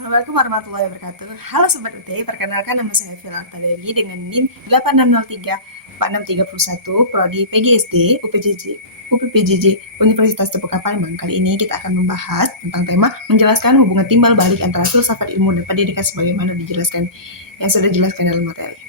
Assalamualaikum warahmatullahi wabarakatuh. Halo Sobat UT, perkenalkan nama saya Vila Artadeli dengan NIM 8603-4631, Prodi PGSD, UPPJJ Universitas Terbuka Palembang. Kali ini kita akan membahas tentang tema menjelaskan hubungan timbal balik antara filsafat ilmu dan pendidikan sebagaimana yang sudah dijelaskan dalam materi.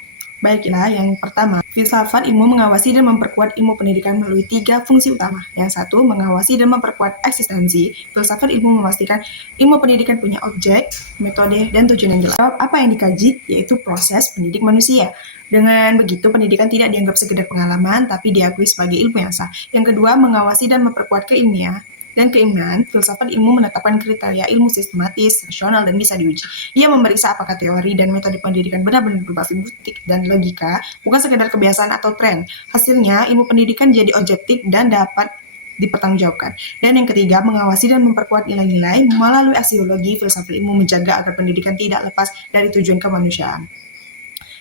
Baiklah, yang pertama, filsafat ilmu mengawasi dan memperkuat ilmu pendidikan melalui 3 fungsi utama. Yang satu, mengawasi dan memperkuat eksistensi. Filsafat ilmu memastikan ilmu pendidikan punya objek, metode, dan tujuan yang jelas. Apa yang dikaji, yaitu proses pendidik manusia. Dengan begitu, pendidikan tidak dianggap sekedar pengalaman, tapi diakui sebagai ilmu yang sah. Yang kedua, mengawasi dan memperkuat keilmuan dan keimanan. Filsafat ilmu menetapkan kriteria ilmu sistematis, rasional, dan bisa diuji. Ia memeriksa apakah teori dan metode pendidikan benar-benar berbasis bukti dan logika, bukan sekedar kebiasaan atau tren. Hasilnya, ilmu pendidikan jadi objektif dan dapat dipertanggungjawabkan. Dan yang ketiga, mengawasi dan memperkuat nilai-nilai. Melalui aksiologi, filsafat ilmu menjaga agar pendidikan tidak lepas dari tujuan kemanusiaan.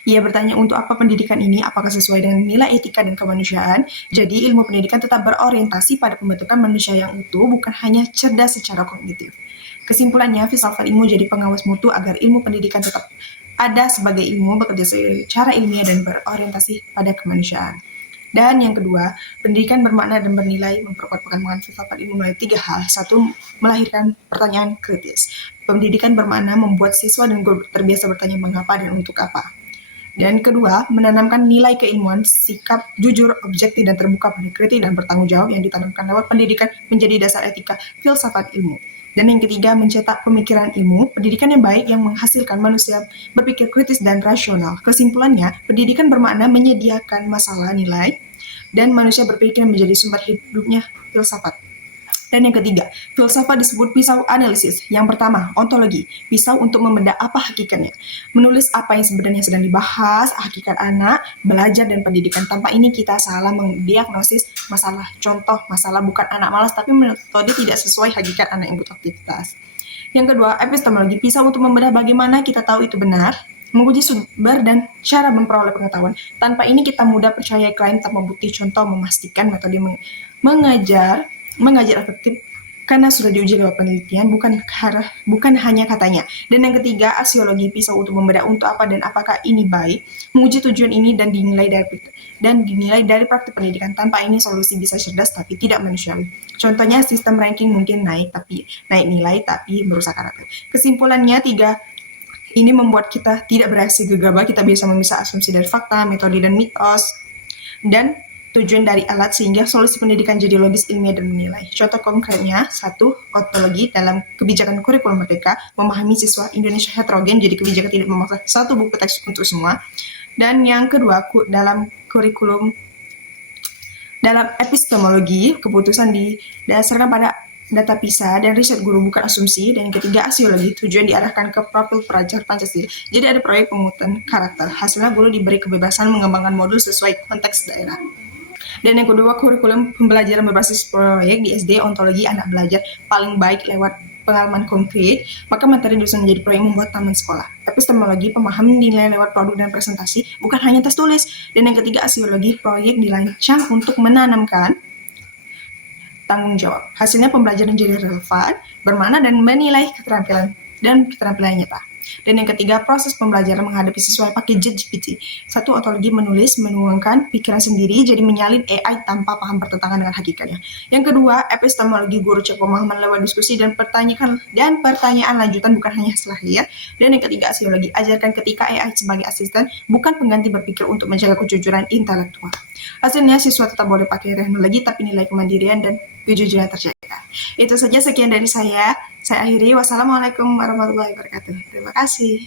Ia bertanya untuk apa pendidikan ini, apakah sesuai dengan nilai etika dan kemanusiaan. Jadi ilmu pendidikan tetap berorientasi pada pembentukan manusia yang utuh, bukan hanya cerdas secara kognitif. Kesimpulannya, filsafat ilmu jadi pengawas mutu agar ilmu pendidikan tetap ada sebagai ilmu, bekerja secara ilmiah dan berorientasi pada kemanusiaan. Dan yang kedua, pendidikan bermakna dan bernilai memperkuat perkembangan filsafat ilmu melalui 3 hal. Satu, melahirkan pertanyaan kritis. Pendidikan bermakna membuat siswa dan guru terbiasa bertanya mengapa dan untuk apa. Dan kedua, menanamkan nilai keilmuan, sikap jujur, objektif, dan terbuka pada kritik dan bertanggung jawab yang ditanamkan lewat pendidikan menjadi dasar etika filsafat ilmu. Dan yang ketiga, mencetak pemikiran ilmu, pendidikan yang baik yang menghasilkan manusia berpikir kritis dan rasional. Kesimpulannya, pendidikan bermakna menyediakan masalah nilai dan manusia berpikir menjadi sumber hidupnya filsafat. Dan yang ketiga, filsafat disebut pisau analisis. Yang pertama, ontologi. Pisau untuk membedah apa hakikatnya. Menulis apa yang sebenarnya sedang dibahas, hakikat anak, belajar, dan pendidikan. Tanpa ini kita salah mendiagnosis masalah. Contoh, masalah bukan anak malas, tapi metode tidak sesuai hakikat anak yang butuh aktivitas. Yang kedua, epistemologi. Pisau untuk membedah bagaimana kita tahu itu benar, menguji sumber dan cara memperoleh pengetahuan. Tanpa ini kita mudah percaya klaim tanpa bukti. Contoh, memastikan metode mengajar efektif karena sudah diuji lewat penelitian, bukan hanya katanya. Dan yang ketiga, aksiologi. Pisau untuk membedah untuk apa dan apakah ini baik, menguji tujuan ini dan dinilai dari praktik pendidikan. Tanpa ini solusi bisa cerdas tapi tidak manusiawi. Contohnya, sistem ranking mungkin naik nilai tapi merusak karakter. Kesimpulannya, 3 ini membuat kita tidak bereaksi gegabah. Kita bisa memisah asumsi dari fakta, metode dan mitos, dan tujuan dari alat sehingga solusi pendidikan jadi logis, ilmiah, dan menilai. Contoh konkretnya, 1. Ontologi dalam kebijakan kurikulum merdeka, memahami siswa Indonesia heterogen, jadi kebijakan tidak memaksa satu buku teks untuk semua. Dan yang kedua, dalam epistemologi, keputusan didasarkan pada data PISA dan riset guru bukan asumsi. Dan yang ketiga, aksiologi, tujuan diarahkan ke profil pelajar Pancasila. Jadi ada proyek penguatan karakter. Hasilnya guru diberi kebebasan mengembangkan modul sesuai konteks daerah. Dan yang kedua, kurikulum pembelajaran berbasis proyek di SD, ontologi, anak belajar paling baik lewat pengalaman konkret, maka materi dosen menjadi proyek membuat taman sekolah. Epistemologi, pemahaman nilai lewat produk dan presentasi, bukan hanya tes tulis. Dan yang ketiga, aksiologi, proyek dirancang untuk menanamkan tanggung jawab. Hasilnya pembelajaran jadi relevan, bermakna, dan menilai keterampilan nyata. Dan yang ketiga, proses pembelajaran menghadapi siswa pakai ChatGPT. 1. Ontologi, menuangkan pikiran sendiri, jadi menyalin AI tanpa paham pertentangan dengan hakikatnya. Yang kedua, epistemologi, guru cek pemahaman lewat diskusi dan pertanyaan lanjutan, bukan hanya selahir. Dan yang ketiga, aksiologi, ajarkan ketika AI sebagai asisten, bukan pengganti berpikir untuk menjaga kejujuran intelektual. Hasilnya, siswa tetap boleh pakai teknologi, tapi nilai kemandirian dan kejujuran terjaga. Itu saja, sekian dari saya. Saya akhiri. Wassalamualaikum warahmatullahi wabarakatuh. Terima kasih.